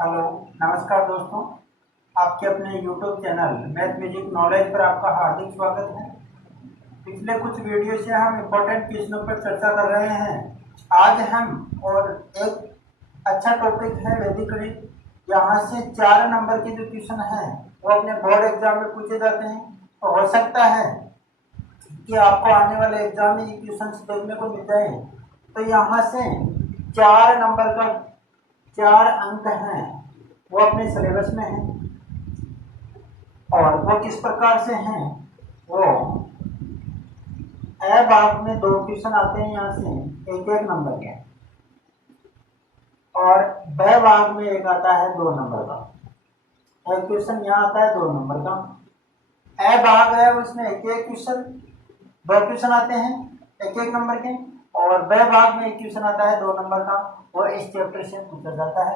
Hello, नमस्कार दोस्तों। आपके अपने YouTube channel math music knowledge पर आपका हार्दिक स्वागत है। पिछले कुछ वीडियो से हम इम्पोर्टेंट क्वेश्चनों पर चर्चा कर रहे हैं। आज हम और एक अच्छा टॉपिक है वैदिक गणित। यहाँ से 4 नंबर के जो क्वेश्चन हैं वो अपने बोर्ड एग्जाम में पूछे जाते हैं। तो हो सकता है कि आपको आने वाले एग्जाम में ये क्वेश्चन देखने को मिल जाए। तो यहाँ से 4 नंबर का 4 अंक हैं वो अपने सिलेबस में हैं और वो किस प्रकार से हैं। वो ए भाग में 2 क्वेश्चन आते हैं यहाँ से एक नंबर के, और ब भाग में एक आता है 2 नंबर का। एक क्वेश्चन यहाँ आता है 2 नंबर का। ए भाग है उसमें एक क्वेश्चन, 2 क्वेश्चन आते हैं एक नंबर के, और ब भाग में एक क्वेश्चन आता है 2 नंबर का। वो इस चैप्टर से पूछा जाता है।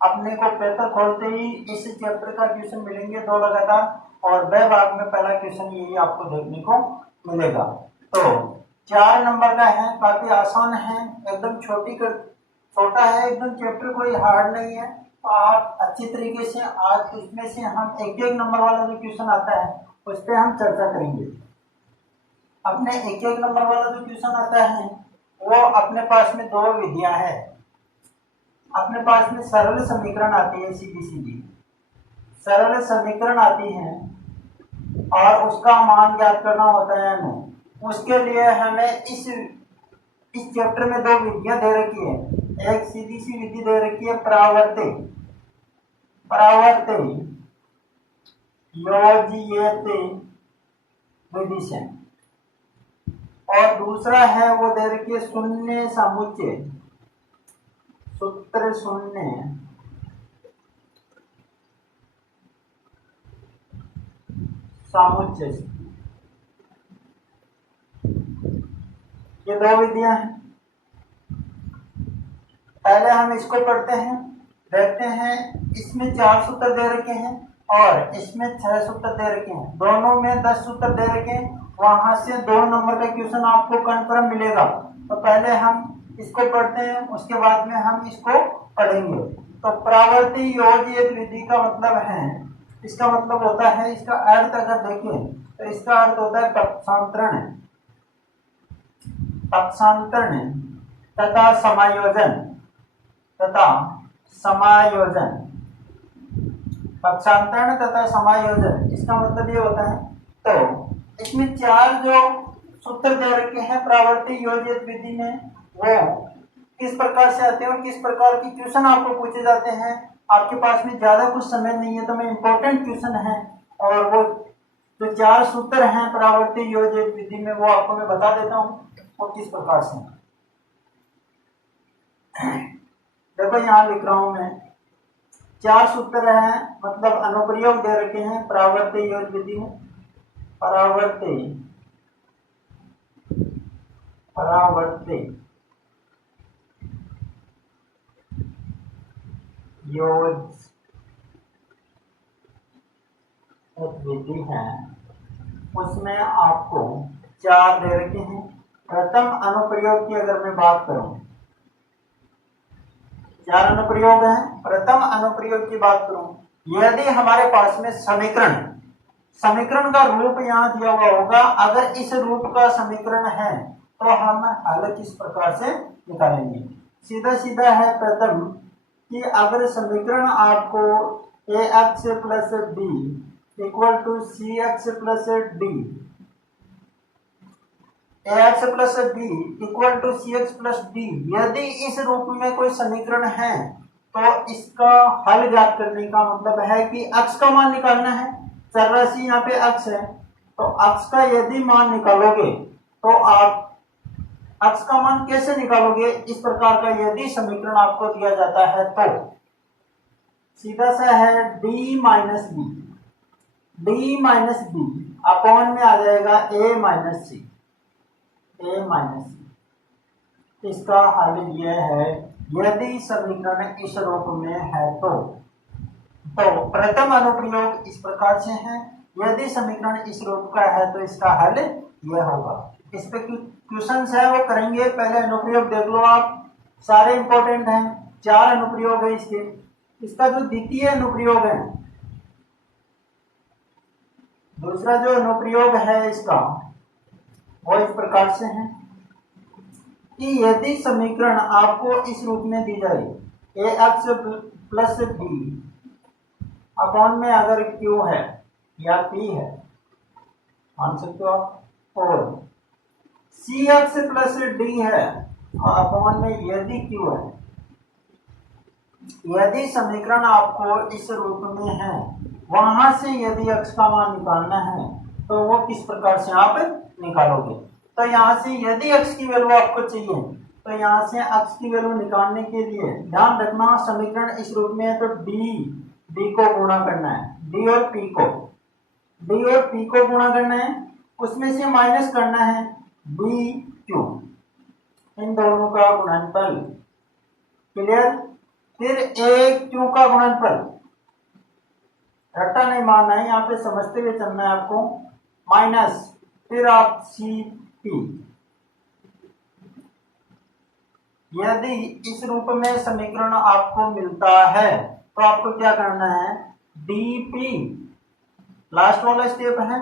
अपने को पेपर खोलते ही इस चैप्टर का क्वेश्चन मिलेंगे 2 लगातार, और ब भाग में पहला क्वेश्चन यही आपको देखने को मिलेगा। तो 4 नंबर का है, काफी आसान है, एकदम छोटा है, एकदम चैप्टर कोई हार्ड नहीं है। तो आप अच्छी तरीके से आज इसमें से हम एक नंबर वाला जो क्वेश्चन आता है उस पर हम चर्चा करेंगे। अपने एक नंबर वाला जो क्वेश्चन आता है वो अपने पास में 2 विधियां है। अपने पास में सरल समीकरण आती है, सीधी सरल समीकरण आती है, और उसका मान ज्ञात करना होता है हमें। उसके लिए हमें इस चैप्टर में 2 विधियां दे रखी है। एक सीधी सी विधि दे रखी है परावर्ते योज्यते विधि से, और दूसरा है वो दे रखी है शून्य समुच्चय सूत्र शून्य समुच्चय। ये 2 विधियां हैं। पहले हम इसको पढ़ते हैं, देखते हैं। इसमें 4 सूत्र दे रखे हैं और इसमें 6 सूत्र दे रखे हैं। दोनों में 10 सूत्र दे रखे हैं। वहां से 2 नंबर का क्वेश्चन आपको कंफर्म मिलेगा। तो पहले हम इसको पढ़ते हैं, उसके बाद में हम इसको पढ़ेंगे। तो परावर्ती योज्य विधि का मतलब है, इसका मतलब होता है, इसका अर्थ अगर देखें तो इसका अर्थ होता है पक्षांतरण तथा समायोजन पक्षांतरण तथा समायोजन। इसका मतलब ये होता है। तो इसमें 4 जो सूत्र दे रखे हैं परावर्ती योज्य विधि में, वो किस प्रकार से आते हैं और किस प्रकार की क्वेश्चन आपको पूछे जाते हैं। आपके पास में ज्यादा कुछ समय नहीं है, तो मैं इंपॉर्टेंट क्वेश्चन है और वो जो 4 सूत्र हैं परावर्ती योज्य विधि में वो आपको मैं बता देता हूँ वो किस प्रकार से। देखो यहाँ लिख रहा हूं मैं, 4 सूत्र हैं, मतलब अनुप्रयोग दे रखे हैं परावर्ती योज्य विधि में। परावर्ती योज्य विधि है, उसमें आपको 4 दे रखे हैं। प्रथम अनुप्रयोग की अगर मैं बात करूं, 4 अनुप्रयोग हैं। प्रथम अनुप्रयोग की बात करूं, यदि हमारे पास में समीकरण का रूप यहाँ दिया हुआ होगा, अगर इस रूप का समीकरण है तो हम हल किस प्रकार से निकालेंगे। सीधा है प्रथम कि अगर समीकरण आपको ax plus b equal to cx plus d, ax plus b equal to cx plus d, यदि इस रूप में कोई समीकरण है तो इसका हल ज्ञात करने का मतलब है कि अक्ष का मान निकालना है। चर राशि यहाँ पे अक्ष है, तो अक्ष का यदि मान निकालोगे तो आप अक्ष का मान कैसे निकालोगे। इस प्रकार का यदि समीकरण आपको दिया जाता है तो सीधा सा है d माइनस बी अपॉन में आ जाएगा a माइनस सी। इसका हल यह है यदि समीकरण इस रूप में है तो प्रथम अनुप्रयोग इस प्रकार से है। यदि समीकरण इस रूप का है तो इसका हल यह होगा। इस पे क्वेश्चन है वो करेंगे। पहले अनुप्रयोग देख लो आप, सारे इंपॉर्टेंट हैं। 4 अनुप्रयोग है इसके। इसका जो द्वितीय अनुप्रयोग है, दूसरा जो अनुप्रयोग है इसका, वो इस प्रकार से है कि यदि समीकरण आपको इस रूप में दी जाए, ए एक्स प्लस बी अपॉन में अगर क्यू है या पी है, मान सकते हो आप, और सी एक्स प्लस डी है अपॉन में यदि क्यू है, यदि समीकरण आपको इस रूप में है, वहां से यदि x का मान निकालना है तो वो किस प्रकार से आप निकालोगे। तो यहाँ से यदि x की वैल्यू आपको चाहिए, तो यहाँ से x की वैल्यू निकालने के लिए ध्यान रखना, समीकरण इस रूप में है तो d को गुणा करना है, d और p को गुणा करना है, उसमें से माइनस करना है dq, इन दोनों का गुणनफल। क्लियर। फिर एक क्यू का गुणनफल, रट्टा नहीं मारना है, यहाँ पे समझते हुए चलना है आपको, माइनस फिर आप सी पी। यदि इस रूप में समीकरण आपको मिलता है तो आपको क्या करना है, डीपी लास्ट वाला स्टेप है,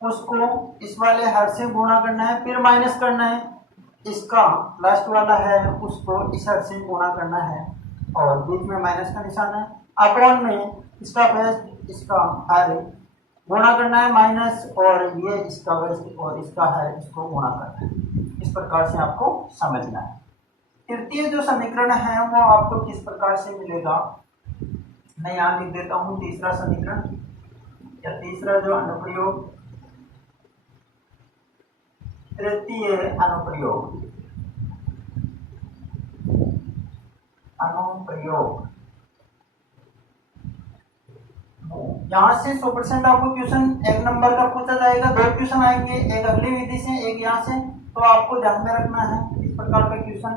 उसको इस वाले हर से गुणा करना है, फिर माइनस करना है, इसका लास्ट वाला है उसको इस हर से गुणा करना है और बीच में माइनस का निशान है, अपॉन में इसका बेस्ट इसका हर गुणा करना है माइनस, और ये इसका बेस्ट और इसका हर इसको गुणा करना है। इस प्रकार से आपको समझना है। तृतीय जो समीकरण है वो आपको किस प्रकार से मिलेगा, मैं यहाँ लिख देता हूँ तीसरा समीकरण या तीसरा जो अनुप्रयोग, तृतीय अनुप्रयोग यहाँ से 100% आपको क्वेश्चन एक नंबर का पूछा जाएगा, दो क्वेश्चन आएंगे, एक अगली विधि से एक यहाँ से, तो आपको ध्यान में रखना है इस प्रकार का क्वेश्चन।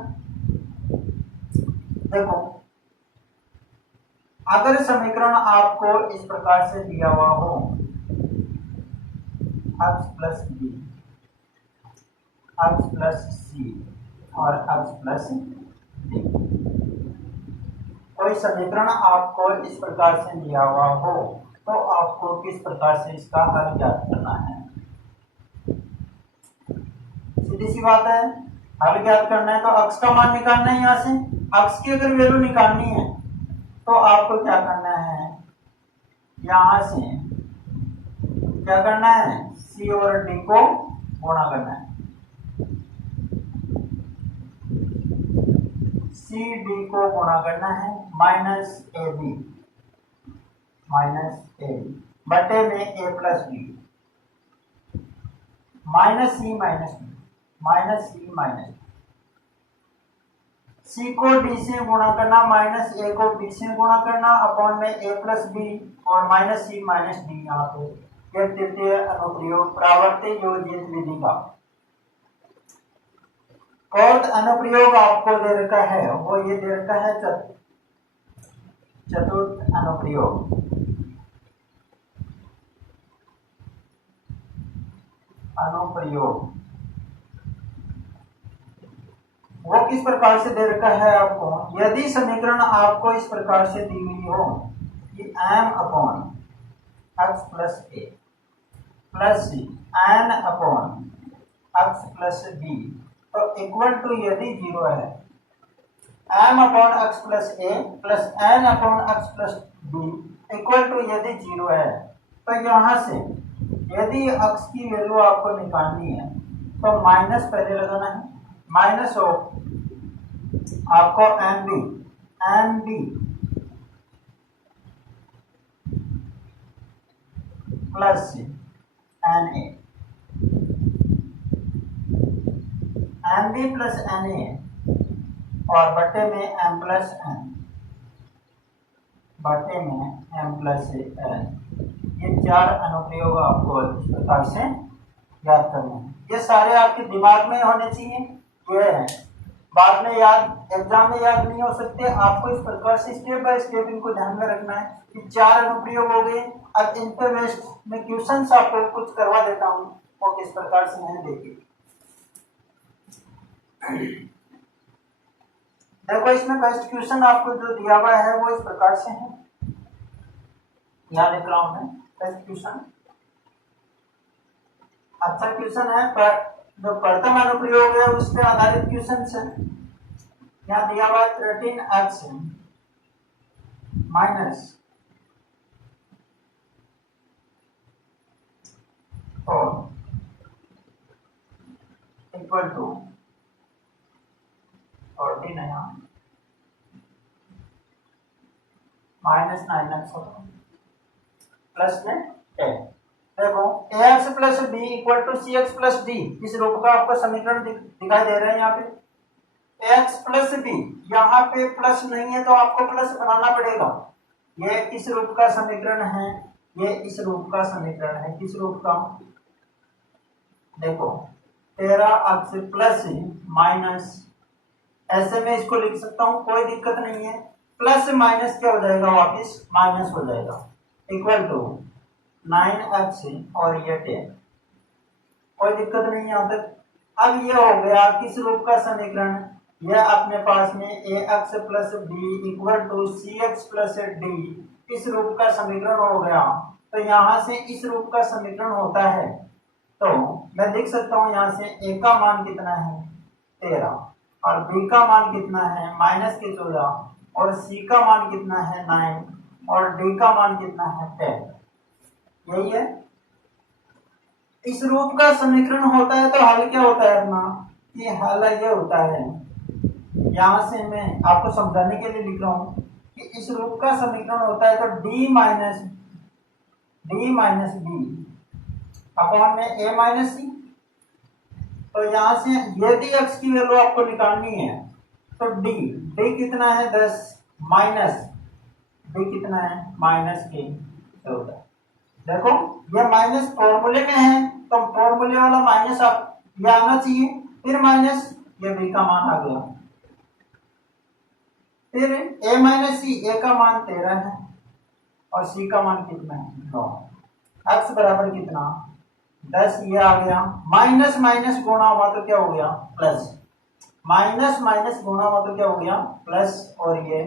देखो, अगर समीकरण आपको इस प्रकार से दिया हुआ हो, x plus B, x plus C और x प्लस डी, कोई समीकरण आपको इस प्रकार से दिया हुआ हो तो आपको किस प्रकार से इसका हल ज्ञात करना है। सीधी सी बात है, हल ज्ञात करना है तो x का मान निकालना है, यहाँ से x की अगर वैल्यू निकालनी है तो आपको क्या करना है, यहाँ से क्या करना है, c और d को गुणा करना है, सी डी को गुणा करना है माइनस ए बी बटे में ए प्लस बी, माइनस सी माइनस बी, माइनस सी माइनस बी, सी को डी से गुणा करना, माइनस ए को बी से गुणा करना, अपॉन में ए प्लस बी और माइनस सी माइनस डी। यहाँ पे ये तृतीय अनुप्रयोग प्रावर्त योजित विधि का। कौन अनुप्रयोग आपको दे रखा है, वो ये दे रखा है चतुर्थ अनुप्रयोग। वो किस प्रकार से दे रखा है आपको, यदि समीकरण आपको इस प्रकार से दी हुई हो कि m upon x plus A plus n upon x plus B, तो इक्वल टू यदि जीरो है, m upon x plus A plus n upon x plus B equal to यदि जीरो है, तो यहाँ से यदि x की वैल्यू आपको निकालनी है तो माइनस पहले लगाना है, माइनस हो आपको M B plus N A, M B plus N A और बटे में एम प्लस एन, बटे में एम प्लस एन। ये चार अनुप्रयोग आपको इस प्रकार से याद करने हैं। ये सारे आपके दिमाग में होने चाहिए, ये है बाद में याद, एग्जाम में याद नहीं हो सकते, आपको इस प्रकार से स्टेप बाय स्टेप इनको ध्यान में रखना है कि चार अनुप्रयोग हो गए। अब इन पे वेस्ट में क्वेश्चन आपको कुछ करवा देता हूँ और किस प्रकार से है देखिए। देखो इसमें फर्स्ट क्वेश्चन आपको जो दिया हुआ है वो इस प्रकार से है, यहाँ लिख रहा हूं मैं फर्स्ट क्वेश्चन। अच्छा क्वेश्चन है, पर जो प्रथम अनुप्रयोग है उस पर आधारित क्वेश्चन है। यहाँ दिया हुआ 13x माइनस और इक्वल टू और डी नया माइनस 9x प्लस में 10। देखो ax plus b equal to cx plus d, इस रूप का आपको समीकरण दिखाई दे रहा है। यहाँ पे ax प्लस b, यहाँ पे प्लस नहीं है तो आपको प्लस बनाना पड़ेगा। ये किस रूप का समीकरण है, ये इस रूप का समीकरण है। किस रूप का, देखो 13x प्लस माइनस, ऐसे में इसको लिख सकता हूं, कोई दिक्कत नहीं है। प्लस माइनस क्या हो जाएगा, वापिस माइनस हो जाएगा, इक्वल टू 9x और ये 10, कोई दिक्कत नहीं यहाँ तक। अब ये हो गया किस रूप का समीकरण, यह अपने पास में ax plus b equal to cx plus d, इस रूप का समीकरण हो गया। तो यहाँ से इस रूप का समीकरण होता है, तो मैं लिख सकता हूँ यहाँ से a का मान कितना है 13 और b का मान कितना है माइनस के 14 और c का मान कितना है 9 और d का मान कितना है 10। यही है, इस रूप का समीकरण होता है। तो हल क्या होता है अपना, कि हल ये होता है, यहाँ से मैं आपको समझाने के लिए लिख रहा हूँ कि इस रूप का समीकरण होता है तो d माइनस b अपॉन में a माइनस c। तो यहाँ से यदि x की वैल्यू आपको निकालनी है तो d कितना है 10 माइनस d कितना है माइनस के 14। देखो ये माइनस फॉर्मूले में है तो फॉर्मूले वाला माइनस आप ये आना चाहिए, फिर माइनस ये b का मान आ गया, फिर a माइनस सी, a का मान 13 है और c का मान कितना है 9। x बराबर कितना 10, ये आ गया, माइनस माइनस गुणा हुआ तो क्या हो गया प्लस, माइनस माइनस गुणा हुआ तो क्या हो गया प्लस, और ये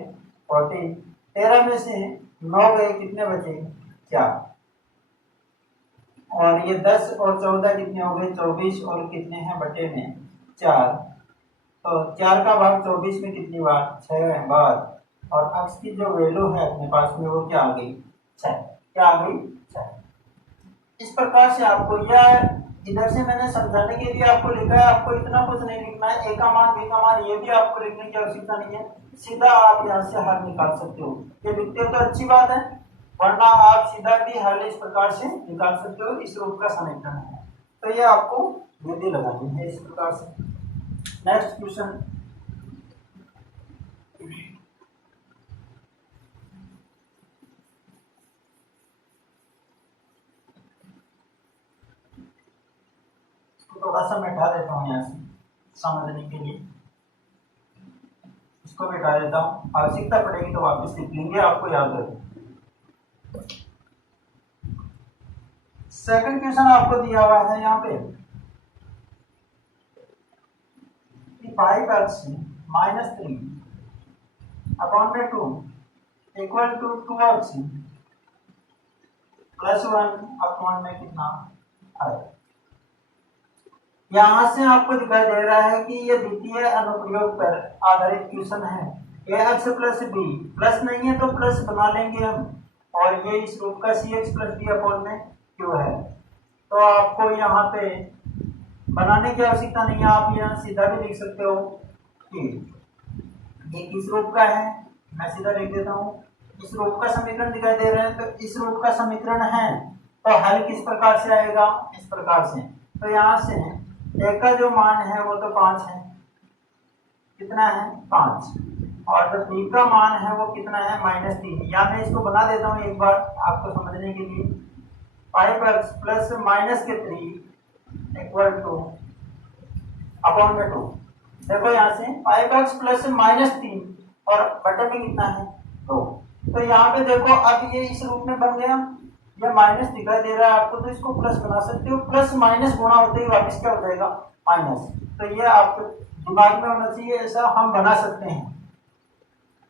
14, 13 में से 9 गए, कितने बचे 4, और ये 10 और 14 कितने हो गए 24, और कितने हैं बटे में 4। तो 4 का भाग 24 में कितनी बार 6 बार, और x की जो वैल्यू है अपने पास में वो क्या आ गई 6, क्या आ गई 6। इस प्रकार से आपको यह इधर से मैंने समझाने के लिए आपको लिखा है, आपको इतना कुछ नहीं लिखना है, a का मान b का मान ये भी आपको लिखने की आवश्यकता नहीं है, सीधा आप यहाँ से हल निकाल सकते हो। ये लिखते हो तो अच्छी बात है, वरना आप सीधा भी हल इस प्रकार से निकाल सकते हो, इस रूप का समीकरण है। तो ये आपको विधि लगानी है इस प्रकार से। नेक्स्ट क्वेश्चन, थोड़ा सा मिटा देता हूँ यहाँ से समझने के लिए, इसको मिटा देता हूँ, आवश्यकता पड़ेगी तो वापस लिख लेंगे, आपको याद रहे। सेकंड क्वेश्चन आपको दिया हुआ है यहाँ पे 5x माइनस 3 अपॉन में 2 equal to 2x plus 1 upon में कितना 5। यहाँ से आपको दिखाई दे रहा है कि ये द्वितीय अनुप्रयोग पर आधारित क्वेश्चन है। ax प्लस b, प्लस नहीं है तो प्लस बना लेंगे हम, और ये इस रूप का cx प्लस d अपॉन में q है। तो आपको यहाँ पे बनाने की आवश्यकता नहीं है, आप यहाँ सीधा भी लिख सकते हो कि ये किस रूप का है, मैं सीधा लिख देता हूँ, इस रूप का समीकरण दिखाई दे रहा है, तो इस रूप का समीकरण है, तो हल किस प्रकार से आएगा, इस प्रकार से। तो यहाँ से a का जो मान है वो तो 5 है, कितना है 5, और जो b का मान है वो कितना है -3। या मैं इसको बना देता हूँ एक बार आपको समझने के लिए, 5x प्लस माइनस के 3 इक्वल टू अपॉन में 2। देखो यहाँ से 5x प्लस -3 और बटे में कितना है 2। तो यहाँ पे देखो अब ये इस रूप में बन गया, ये माइनस दिखाई दे रहा है आपको, तो इसको प्लस बना सकते हो, प्लस माइनस गुणा होते ही वापस क्या हो जाएगा माइनस। तो ये आपको दिमाग में होना चाहिए, ऐसा हम बना सकते हैं।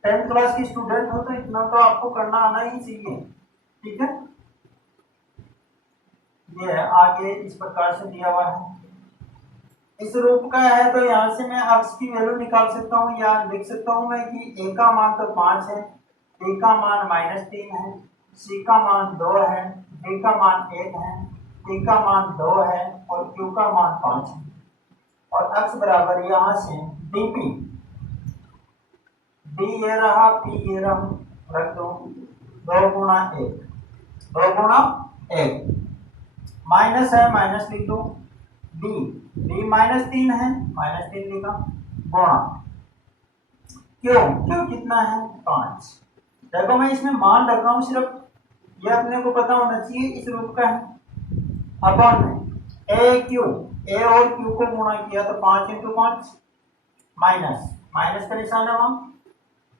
10th क्लास की स्टूडेंट हो तो इतना तो आपको करना आना ही चाहिए। ठीक है, ये है आगे इस प्रकार से दिया हुआ है। इस रूप का है तो यहाँ से मैं अक्स की वैल्यू निकाल सकता हूँ या लिख सकता हूँ मैं कि ए का मान तो 5 है, बी का मान -3 है, सी का मान 2 है, डी का मान 1 है, टी का मान 2 है और क्यू का मान 5 है। और अक्स बराबर यहाँ से डी पी, डी ये रहा, पी ये रहा, रख दो 2 गुणा 1, 2 गुणा 1, माइनस है माइनस लिख दो, डी डी -3 है, -3 लिखा, गुणा क्यों क्यों कितना है 5। देखो मैं इसमें मान रख रहा हूं, सिर्फ ये अपने को पता होना चाहिए इस रूप का है। अपॉन में ए क्यू, ए और क्यू को गुणा किया तो 5 × 5, माइनस माइनस का निशान है वहां,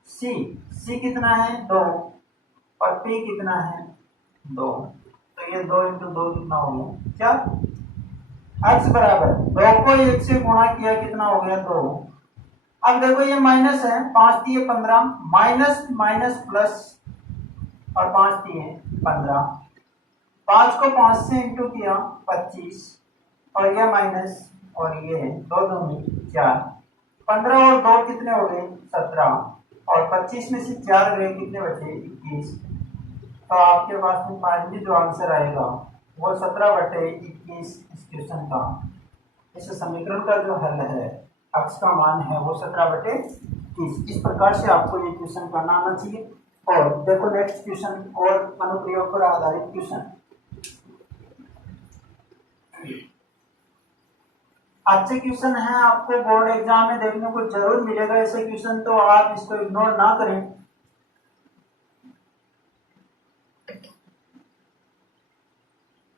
सी सी कितना है 2 और पी कितना है 2, तो ये 2 × 2 कितना हो गया 4। x बराबर 2 को 1 से गुणा किया कितना हो गया 2। अब देखो ये माइनस है, 5 दिए 15, माइनस माइनस प्लस और 5 दिए 15, 5 को 5 से इंटू किया 25 और ये माइनस और ये 2 दूनी 4, 15 और 2 कितने हो गए 17 और 25 में से 4 गए कितने बचे 21। तो आपके पास में फाइनली जो आंसर आएगा वो 17/21 इस क्वेश्चन का, इस समीकरण का जो हल है x का मान है वो 17/21। इस प्रकार से आपको ये क्वेश्चन करना आना चाहिए। और देखो नेक्स्ट क्वेश्चन और अनुप्रयोग पर आधारित क्वेश्चन। अच्छे क्वेश्चन है, आपको बोर्ड एग्जाम में देखने को जरूर मिलेगा ऐसे क्वेश्चन, तो आप इसको इग्नोर ना करें।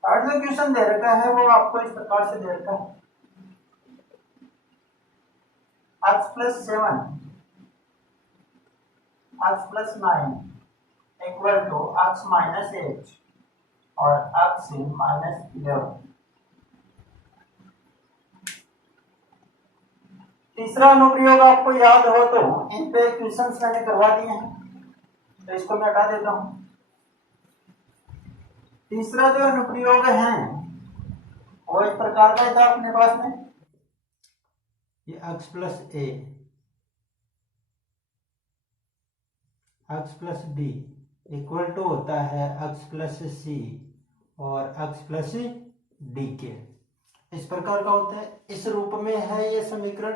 और जो क्वेश्चन दे रखा है वो आपको इस प्रकार से दे रखा है, x + 7 x + 9 equal to x - 8 और x - 11। तीसरा अनुप्रयोग आपको याद हो तो इन पे क्वेश्चंस मैंने करवा दिए हैं, तो इसको मैं हटा देता हूं। तीसरा जो अनुप्रयोग है वो इस प्रकार का था अपने पास में, ये x + a x + b equal to होता है x + c और x + d के, इस प्रकार का होता है। इस रूप में है ये समीकरण,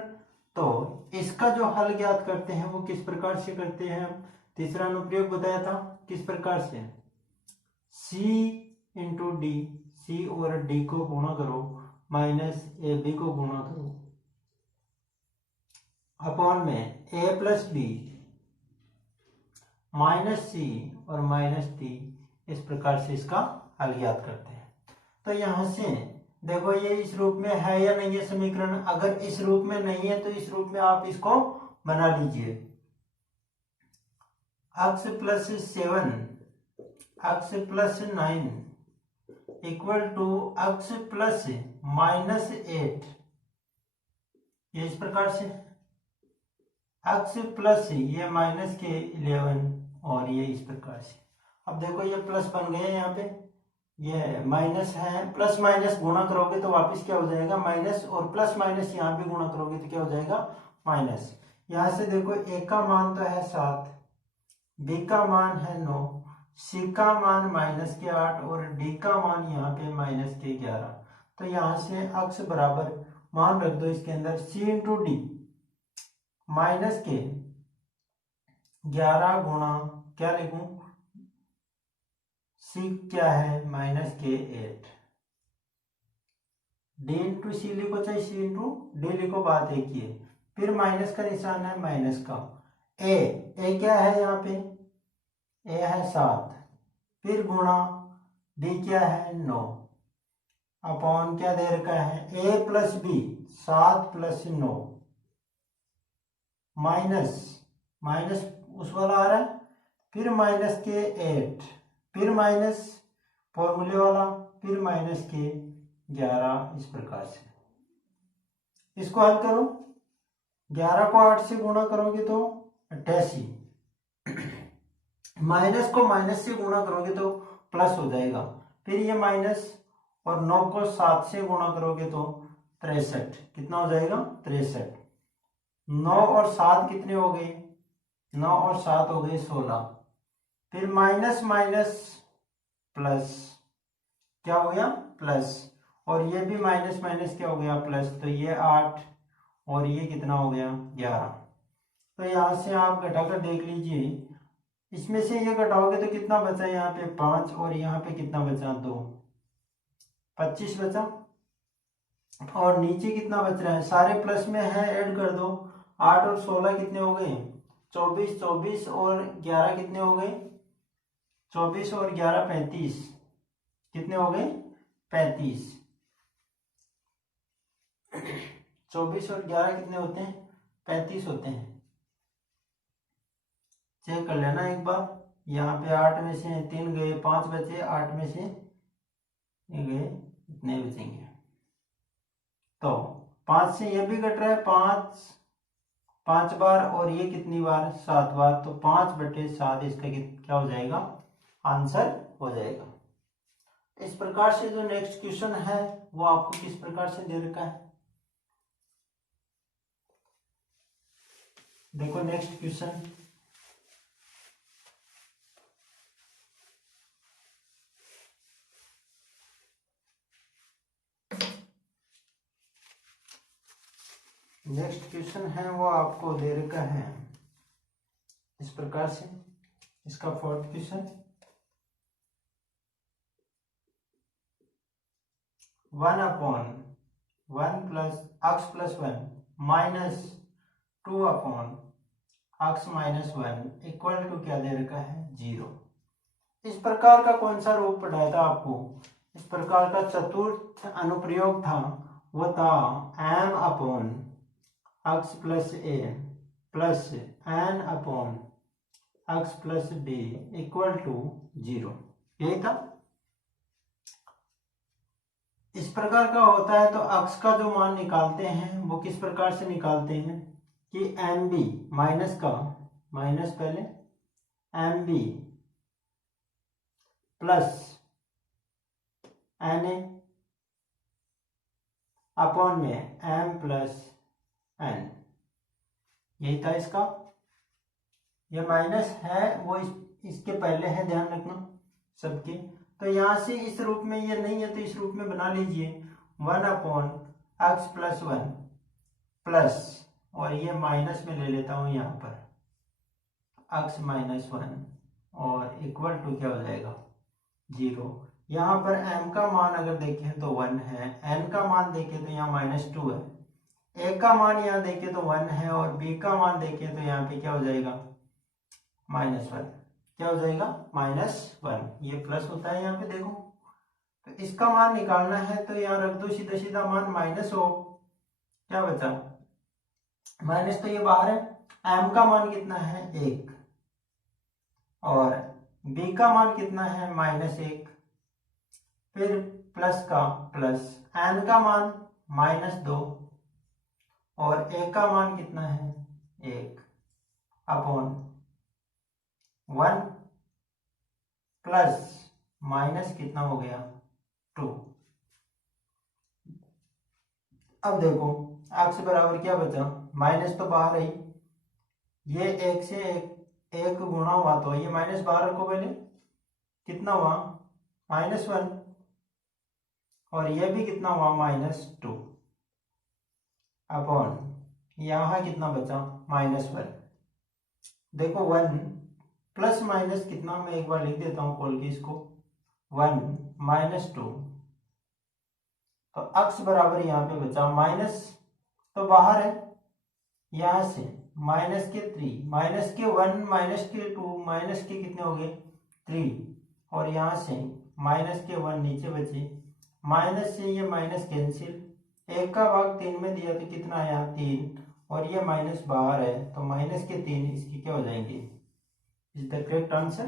तो इसका जो हल ज्ञात करते हैं वो किस प्रकार से करते हैं। तीसरा अनुप्रयोग बताया था किस प्रकार से, c × d, c और d को गुणा करो माइनस ab को गुणा करो अपॉन में a + b -c और -d, इस प्रकार से इसका हल ज्ञात करते हैं। तो यहां से देखो ये इस रूप में है या नहीं है समीकरण, अगर इस रूप में नहीं है तो इस रूप में आप इसको बना लीजिए। x + 7 x + 9 equal to x + -8, ये इस प्रकार से x प्लस ये माइनस के 11 और ये इस प्रकार से। अब देखो ये प्लस बन गए यहाँ पे, ये माइनस है, प्लस माइनस गुणा करोगे तो वापस क्या हो जाएगा माइनस, और प्लस माइनस यहाँ पे गुणा करोगे तो क्या हो जाएगा माइनस। यहाँ से देखो a का मान तो है 7, b का मान है 9, c का मान -8 और d का मान यहाँ पे -11। तो यहाँ से x बराबर मान रख दो इसके अंदर c × d -11 गुणा क्या लिखूं, c क्या है -8, d × c लिखो चाहे c × d लिखो, बात एक ही है। फिर माइनस का निशान है माइनस का, a क्या है यहाँ पे, a है 7, फिर गुणा d क्या है 9 अपॉन क्या दे रखा है a + b 7 + 9 माइनस माइनस उस वाला आ रहा है, फिर माइनस के 8, फिर माइनस फॉर्मूले वाला, फिर माइनस के 11, इस प्रकार से इसको हल करो। 11 को 8 से गुणा करोगे तो 88, माइनस को माइनस से गुणा करोगे तो प्लस हो जाएगा, फिर ये माइनस, और 9 को 7 से गुणा करोगे तो 63, कितना हो जाएगा 63। 9 और 7 कितने हो गए, 9 और 7 हो गए 16, फिर माइनस माइनस प्लस, क्या हो गया प्लस, और ये भी माइनस माइनस क्या हो गया प्लस, तो ये 8 और ये कितना हो गया 11। तो यहाँ से आप घटाकर देख लीजिए, इसमें से ये घटाओगे तो कितना बचा, यहाँ पे 5 और यहाँ पे कितना बचा 2, 25 बचा। और नीचे कितना बच रहा है, सारे प्लस में है, ऐड कर दो, 8 और 16 कितने हो गए 24, 24 और 11 कितने हो गए 24 और 11 35, कितने हो गए 35। 24 और 11 कितने होते हैं 35 होते हैं। चेक कर लेना एक बार, यहाँ पे 8 में से 3 गए, 5 बचे, 8 में से ये गए, इतने बचेंगे। तो 5 से ये भी कट रहा है, 5 बार, और ये कितनी बार 7 बार, तो 5/7 इसका क्या हो जाएगा आंसर हो जाएगा। इस प्रकार से जो नेक्स्ट क्वेश्चन है वो आपको किस प्रकार से दे रखा है, देखो नेक्स्ट क्वेश्चन। नेक्स्ट क्वेश्चन है वो आपको दे रखा है इस प्रकार से, इसका फोर्थ क्वेश्चन, 1/1 प्लस x प्लस 1 minus 2/x minus 1 equal to क्या दे रखा है 0। इस प्रकार का कौन सा रूप पढ़ाया था आपको, इस प्रकार का चतुर्थ अनुप्रयोग था, वो था m/x plus a plus n/x plus b equal to 0, यही था। इस प्रकार का होता है तो x का जो मान निकालते हैं वो किस प्रकार से निकालते हैं कि mb माइनस का, माइनस पहले mb प्लस na अपॉन में m प्लस n, यही था इसका। ये माइनस है वो इसके पहले है, ध्यान रखना सबके। तो यहाँ से इस रूप में ये नहीं है तो इस रूप में बना लीजिए, 1/x प्लस 1 प्लस, और ये माइनस में ले लेता हूँ यहाँ पर x माइनस 1 और इक्वल टू क्या हो जाएगा 0। यहाँ पर m का मान अगर देखें तो 1 है, n का मान देखें तो यहाँ -2 है, a का मान यहाँ देखें तो 1 है, और b का मान देखें तो यहाँ पे क्या हो जाएगा -1, क्या हो जाएगा -1, ये प्लस होता है यहाँ पे देखो। तो इसका मान निकालना है तो यहाँ रख दो सीधा सीधा मान, माइनस हो, क्या बचा माइनस, तो ये बाहर है। m का मान कितना है 1, और b का मान कितना है -1, फिर प्लस का प्लस, n का मान -2, और a का मान कितना है 1 अपॉन 1 प्लस माइनस कितना हो गया 2। अब देखो x बराबर क्या बचा, माइनस तो बाहर है, ये 1 से 1 गुणा हुआ तो ये माइनस बाहर रखो पहले, कितना हुआ -1, और ये भी कितना हुआ -2 अपॉन यहाँ कितना बचा -1। देखो 1 प्लस माइनस कितना, मैं एक बार लिख देता हूँ खोल के इसको, 1 -2, तो x बराबर यहाँ पे बचा, माइनस तो बाहर है, यहाँ से -3, -1 -2 माइनस के कितने हो गए 3, और यहाँ से -1 नीचे बचे, माइनस से ये माइनस कैंसिल, 1 का भाग 3 में दिया तो कितना आया 3, और ये माइनस बाहर है तो -3 इसके क्या हो जाएंगे, इज द करेक्ट आंसर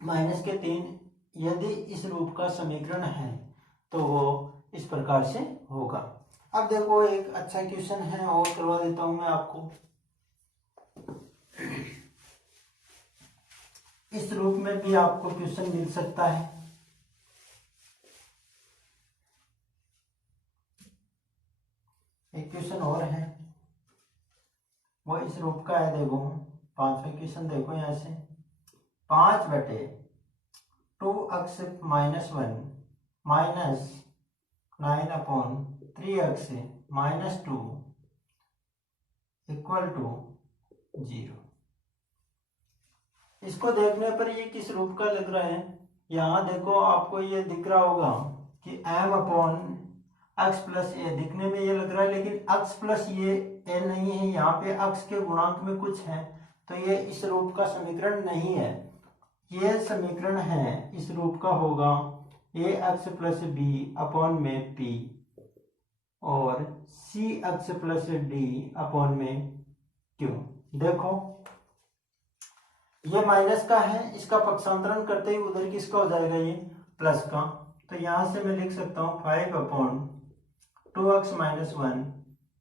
-3। यदि इस रूप का समीकरण है तो वो इस प्रकार से होगा। अब देखो एक अच्छा क्वेश्चन है और करवा देता हूं मैं आपको। इस रूप में भी आपको क्वेश्चन मिल सकता है। एक क्वेश्चन और है, वो इस रूप का है। देखो 5वां क्वेश्चन देखो यहाँ से, 5/2x - 1 minus 9/3x - 2 equal to 0। इसको देखने पर ये किस रूप का लग रहा है? यहाँ देखो आपको ये दिख रहा होगा कि m/x + a दिखने में ये लग रहा है, लेकिन x + ये a नहीं है, यहाँ पे x के गुणांक में कुछ है, तो ये इस रूप का समीकरण नहीं है। ये समीकरण है इस रूप का होगा ax + b/p और cx + d/q। देखो ये माइनस का है, इसका पक्षांतरण करते ही उधर किसका हो जाएगा, ये प्लस का। तो यहां से मैं लिख सकता हूं 5/2x - 1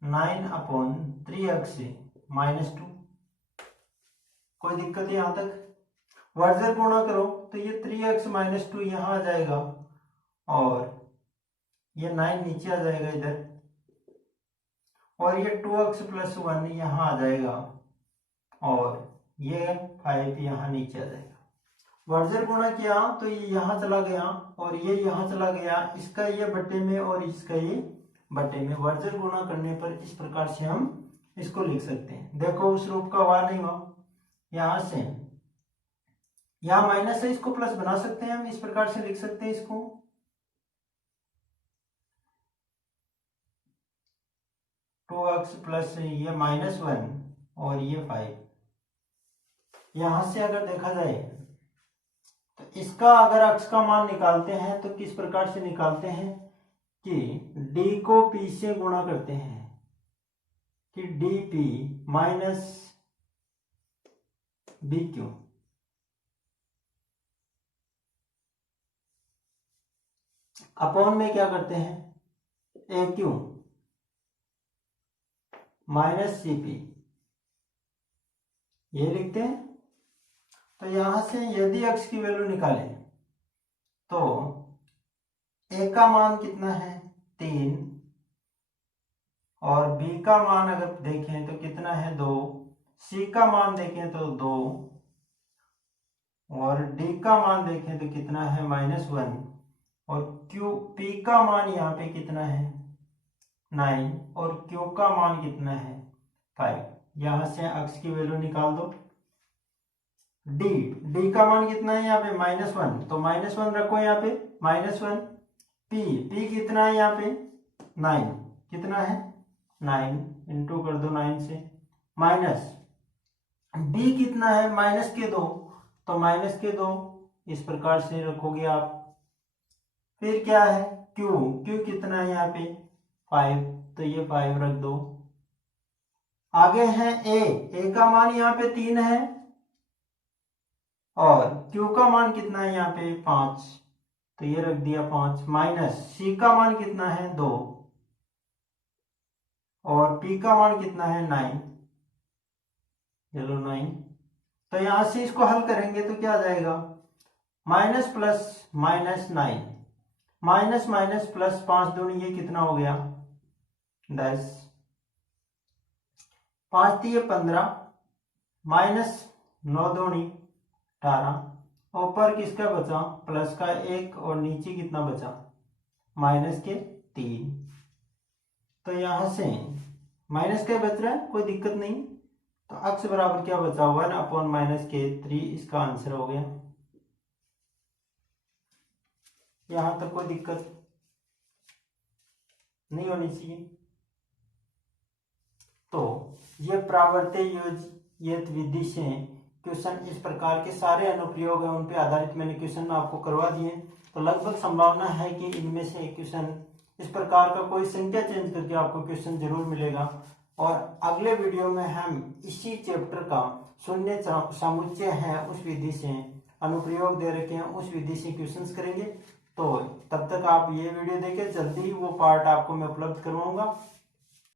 9/3x - 2। कोई दिक्कत है यहां तक? वर्जर गुणा करो तो ये 3x - 2 यहां आ जाएगा और ये 9 नीचे आ जाएगा इधर, और ये 2x + 1 यहां आ जाएगा और ये 5 यहाँ नीचे आ जाएगा। वर्जर गुणा किया तो ये यहाँ चला गया और ये यहाँ चला गया, इसका ये बट्टे में और इसका ये बट्टे में। वर्जर गुणा करने पर इस प्रकार से हम इसको लिख सकते हैं। देखो उस रूप का हुआ नहीं हुआ, यहाँ से यहाँ माइनस है, इसको प्लस बना सकते हैं हम, इस प्रकार से लिख सकते हैं इसको 2x + ये -1 और ये 5। यहां से अगर देखा जाए तो इसका अगर x का मान निकालते हैं तो किस प्रकार से निकालते हैं कि d को p से गुणा करते हैं कि dp - bq। अपॉन में क्या करते हैं, aq - cp ये लिखते हैं। तो यहां से यदि x की वैल्यू निकालें तो a का मान कितना है 3 और b का मान अगर देखें तो कितना है 2, c का मान देखें तो 2 और d का मान देखें तो कितना है -1 और p का मान यहाँ पे कितना है 9 और q का मान कितना है 5। यहां से x की वैल्यू निकाल दो। d का मान कितना है यहाँ पे -1, तो -1 रखो यहाँ पे -1। p कितना है यहाँ पे 9, कितना है 9 इंटू कर दो 9 से, माइनस b कितना है -2, तो -2 इस प्रकार से रखोगे आप। फिर क्या है q कितना है यहाँ पे 5, तो ये 5 रख दो। आगे है a का मान यहाँ पे 3 है और q का मान कितना है यहाँ पे 5, तो ये रख दिया 5, माइनस c का मान कितना है 2 और p का मान कितना है 9, चलो 9। तो यहां से इसको हल करेंगे तो क्या आ जाएगा, minus plus -9 minus minus plus 5 दूनी ये कितना हो गया 10, 5 दिए 15 माइनस 9 दूनी 18, ऊपर किसका बचा प्लस का 1 और नीचे कितना बचा माइनस के 3। तो यहां से माइनस के बच रहा है, कोई दिक्कत नहीं। तो x बराबर क्या बचा 1/-3, इसका आंसर हो गया। यहां तक कोई दिक्कत नहीं होनी चाहिए। तो ये प्रावर्त योजित विधि से क्वेश्चन इस प्रकार के सारे अनुप्रयोग है उन पे आधारित मैंने क्वेश्चन आपको करवा दिए। तो लगभग संभावना है कि इनमें से क्वेश्चन इस प्रकार का कोई संख्या चेंज करके आपको क्वेश्चन जरूर मिलेगा। और अगले वीडियो में हम इसी चैप्टर का शून्य समुच्चय है उस विधि से अनुप्रयोग दे रखे हैं उस विधि से क्वेश्चंस करेंगे। तो तब तक आप ये वीडियो देखें, जल्दी ही वो पार्ट आपको मैं उपलब्ध करवाऊंगा।